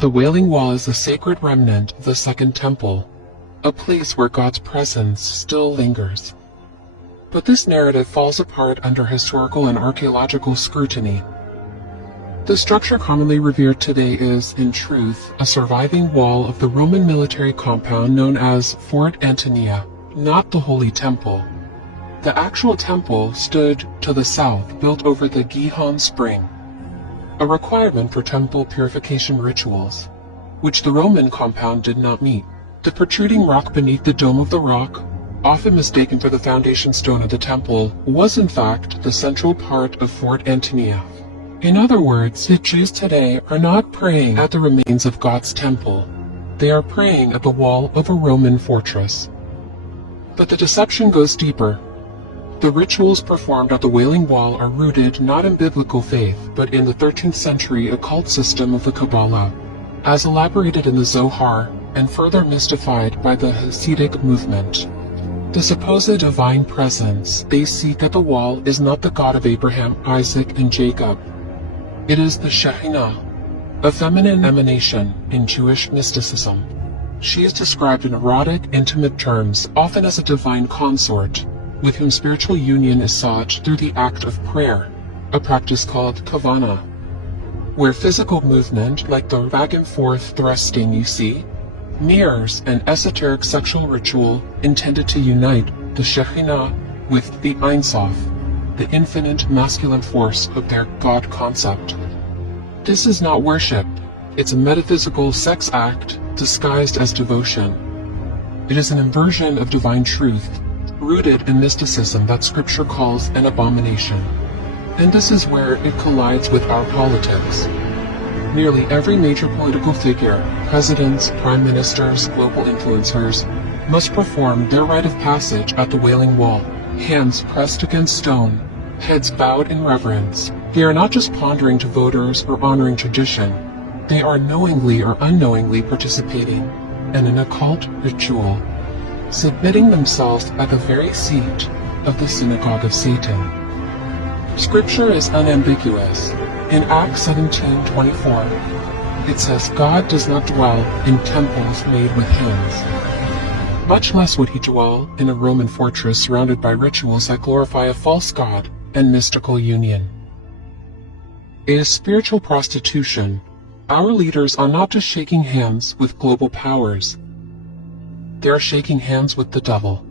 The Wailing Wall is a sacred remnant of the Second Temple, a place where God's presence still lingers. But this narrative falls apart under historical and archaeological scrutiny. The structure commonly revered today is, in truth, a surviving wall of the Roman military compound known as Fort Antonia, not the Holy Temple. The actual temple stood to the south, built over the Gihon Spring, a requirement for temple purification rituals, which the Roman compound did not meet. The protruding rock beneath the dome of the rock, often mistaken for the foundation stone of the temple, was in fact the central part of Fort Antonia. In other words, the Jews today are not praying at the remains of God's temple. They are praying at the wall of a Roman fortress. But the deception goes deeper. The rituals performed at the Wailing Wall are rooted not in biblical faith, but in the 13th century occult system of the Kabbalah, as elaborated in the Zohar and further mystified by the Hasidic movement. The supposed divine presence they seek at the wall is not the God of Abraham, Isaac, and Jacob. It is the Shekhinah, a feminine emanation in Jewish mysticism. She is described in erotic, intimate terms, often as a divine consort, with whom spiritual union is sought through the act of prayer, a practice called kavana, where physical movement, like the back and forth thrusting you see, mirrors an esoteric sexual ritual intended to unite the Shekhinah with the Ein Sof, the infinite masculine force of their God concept. This is not worship, it's a metaphysical sex act disguised as devotion. It is an inversion of divine truth, rooted in mysticism that Scripture calls an abomination. And this is where it collides with our politics. Nearly every major political figure, presidents, prime ministers, global influencers, must perform their rite of passage at the Wailing Wall, hands pressed against stone, heads bowed in reverence. They are not just pondering to voters or honoring tradition, they are knowingly or unknowingly participating in an occult ritual, submitting themselves at the very seat of the synagogue of Satan. Scripture is unambiguous. In Acts 17:24, it says, God does not dwell in temples made with hands. Much less would he dwell in a Roman fortress surrounded by rituals that glorify a false god and mystical union. It is spiritual prostitution. Our leaders are not just shaking hands with global powers. They are shaking hands with the devil.